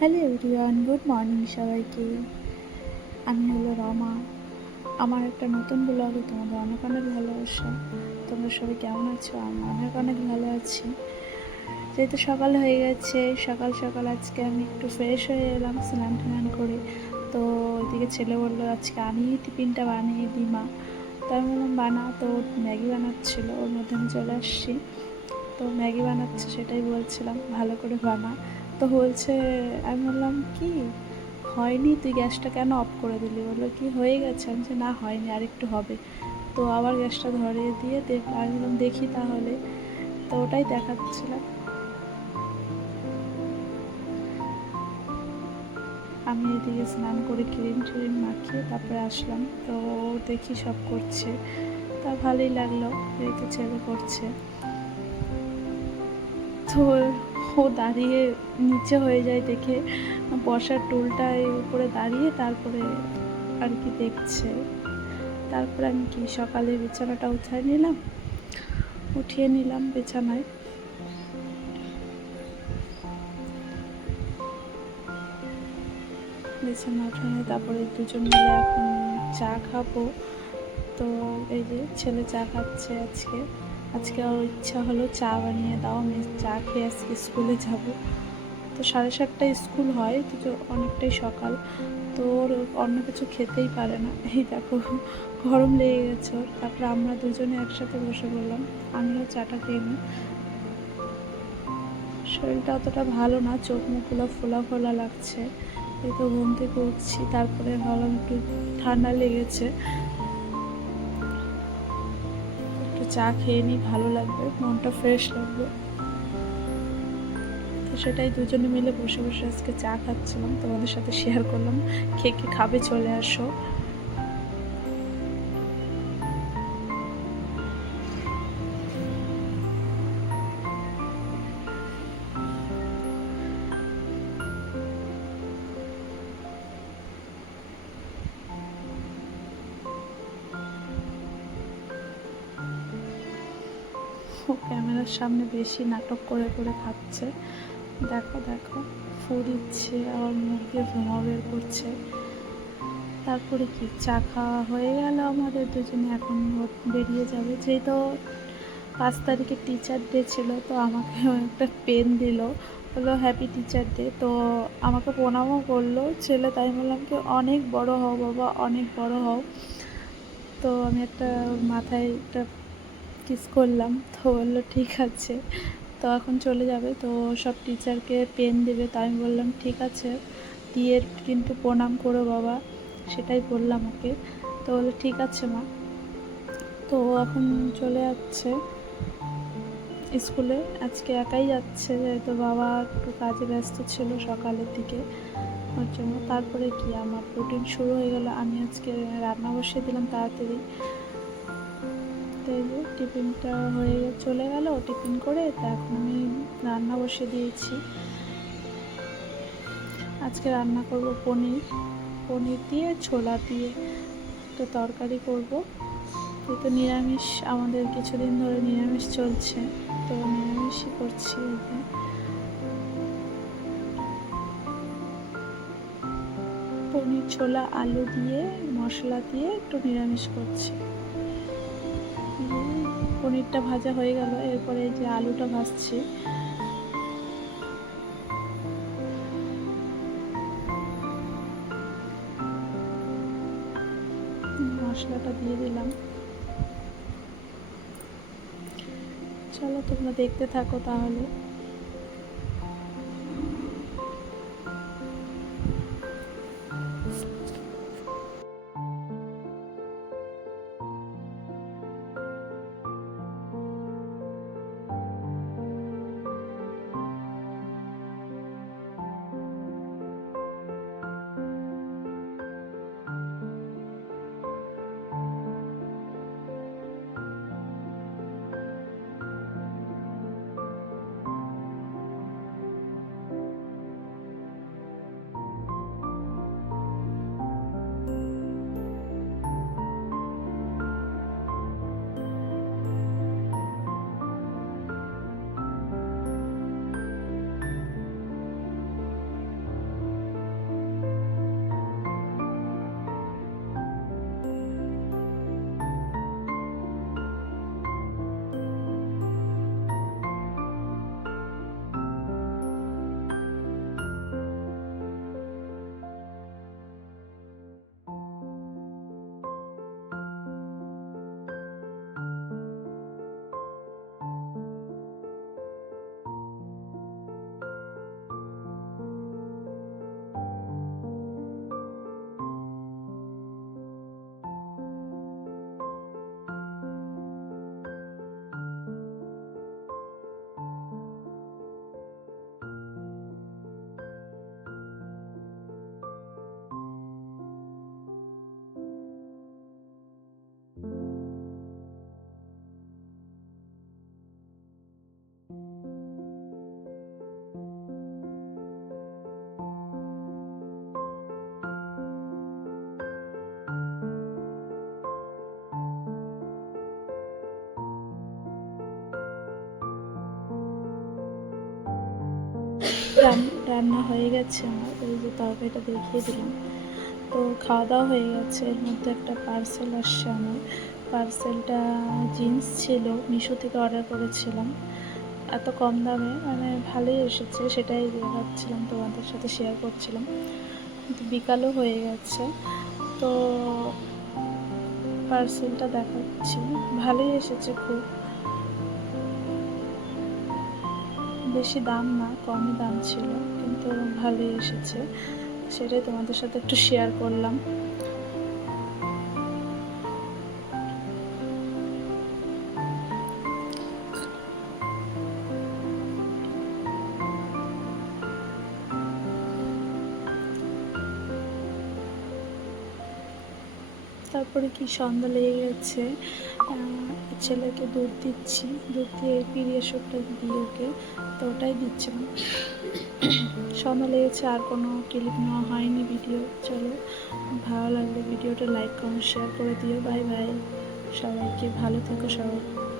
Hello everyone, good morning সবাইকে। আমি হলো রমা। আমার একটা নতুন ব্লগে তোমাদের অনেক অনেক ভালোবাসা। তোমরা সবাই কেমন আছো? আমি অনেক অনেক ভালো আছি। যেহেতু সকাল হয়ে গেছে, সকাল সকাল আজকে আমি একটু ফ্রেশ হয়ে এলাম স্নান টান করে। তো ওইদিকে ছেলে বললো আজকে আমি টিফিনটা বানিয়ে দিই মা। তো আমি বললাম বানা। তো ম্যাগি বানাচ্ছিলো, ওর মধ্যে আমি চলে আসছি। তো ম্যাগি বানাচ্ছে, সেটাই বলছিলাম ভালো করে বানা। তো বলছে, আমি বললাম কি হয়নি, তুই গ্যাসটা কেন অফ করে দিলি? বললো কি হয়ে গেছে? আমি বলছি না হয়নি, আর একটু হবে। তো আবার গ্যাসটা ধরিয়ে দিয়ে আমি বললাম দেখি তাহলে। তো ওটাই দেখাচ্ছিলাম। আমি এদিকে স্নান করে ক্রিম ট্রিম মাখিয়ে তারপরে আসলাম। তো দেখি সব করছে, তা ভালোই লাগলো যেহেতু ছেলে করছে। তো ও দাঁড়িয়ে নিচে হয়ে যায় দেখে, বসার টুলটায় উপরে দাঁড়িয়ে তারপরে আর কি দেখছে। তারপরে আমি কি সকালে বিছানাটা উঠিয়ে নিলাম বিছানায়। বিছানা উঠানে তারপরে দুজন মিলে এখন চা খাবো। তো এই যে ছেলে চা খাচ্ছে। আজকে ওর ইচ্ছা হলো চা বানিয়ে দাও, আমি চা খেয়ে আজকে স্কুলে যাব। তো 7:30টায় স্কুল হয়, তো অনেকটাই সকাল। তো ওর অন্য কিছু খেতেই পারে না। এই দেখো গরম লেগে গেছে ওর। তারপরে আমরা দুজনে একসাথে বসে বললাম আমিও চাটা খেয়ে নিই। শরীরটা অতটা ভালো না, চোখ মুখগুলো ফোলা ফোলা লাগছে। এই তো ঘুম থেকে উঠছি, তারপরে ভাবলাম একটু ঠান্ডা লেগেছে, একটু চা খেয়ে নিই, ভালো লাগবে, মনটা ফ্রেশ লাগবে। তো সেটাই দুজনে মিলে বসে বসে আজকে চা খাচ্ছিলাম, তোমাদের সাথে শেয়ার করলাম। কে কে খাবে চলে আসো। ও ক্যামেরার সামনে বেশি নাটক করে করে খাচ্ছে। দেখো দেখো, ফুরিচ্ছে, আবার মুখ দিয়ে ধোঁয়া বের করছে। তারপরে কি চা খাওয়া হয়ে গেল আমাদের দুজনে, এখন বেরিয়ে যাবে। যেহেতু 5 তারিখে টিচার ডে ছিল, তো আমাকে একটা পেন দিল, বললো হ্যাপি টিচার ডে। তো আমাকে প্রণামও করলো ছেলে। তাই বললাম কি অনেক বড় হও বাবা, অনেক বড় হও। তো আমি একটা ওর মাথায় একটা কিস করলাম। তো বললো ঠিক আছে। তো এখন চলে যাবে, তো সব টিচারকে পেন দেবে। তো আমি বললাম ঠিক আছে, দিয়ে কিন্তু প্রণাম করো বাবা, সেটাই বললাম ওকে। তো বললো ঠিক আছে মা। তো এখন চলে যাচ্ছে স্কুলে। আজকে একাই যাচ্ছে, যেহেতু বাবা একটু কাজে ব্যস্ত ছিল সকালের দিকে, ওর জন্য। তারপরে কি আমার রুটিন শুরু হয়ে গেল। আমি আজকে রান্না বসিয়ে দিলাম তাড়াতাড়ি। তো এই যে টিফিনটা হয়ে চলে গেল টিফিন করে। তা এখন আমি রান্না বসিয়ে দিয়েছি। আজকে রান্না করব পনির, পনির দিয়ে ছোলা দিয়ে একটা তরকারি করব। তো নিরামিষ, আমাদের কিছুদিন ধরে নিরামিষ চলছে, তো নিরামিষই করছি। এই যে পনির ছোলা আলু দিয়ে মশলা দিয়ে একটু নিরামিষ করছি। পনিরটা ভাজা হয়ে গেল, এরপরে এই যে আলুটা ভাজছি। মশলাটা দিয়ে দিলাম। চলো তোমরা দেখতে থাকো তাহলে। রান্না হয়ে গেছে আমার, এই যে তরকারিটা দেখিয়ে দিলাম। তো খাওয়া দাওয়া হয়ে গেছে। এর মধ্যে একটা পার্সেল আসছে আমার। পার্সেলটা জিন্স ছিল, মিশো থেকে অর্ডার করেছিলাম। এত কম দামে মানে ভালোই এসেছে, সেটাই ভাবছিলাম তোমাদের সাথে শেয়ার করছিলাম। কিন্তু বিকালও হয়ে গেছে, তো পার্সেলটা দেখাচ্ছি। ভালোই এসেছে, খুব বেশি দাম না, কমই দাম ছিল, কিন্তু ভালোই এসেছে। সেটাই তোমাদের সাথে একটু শেয়ার করলাম। তারপরে কি সন্ধ্যা লেগে গেছে, ছেলেকে দুধ দিচ্ছি, দুধ দিয়ে পিডিয়াশোরটা দিই ওকে, তো ওটাই দিচ্ছিলাম। সন্ধ্যা লেগেছে, আর কোনো ক্লিপ নেওয়া হয়নি ভিডিও। চলো, ভালো লাগলে ভিডিওটা লাইক কমেন্ট শেয়ার করে দিও। বাই বাই, সবাইকে ভালো থেকো সবাই।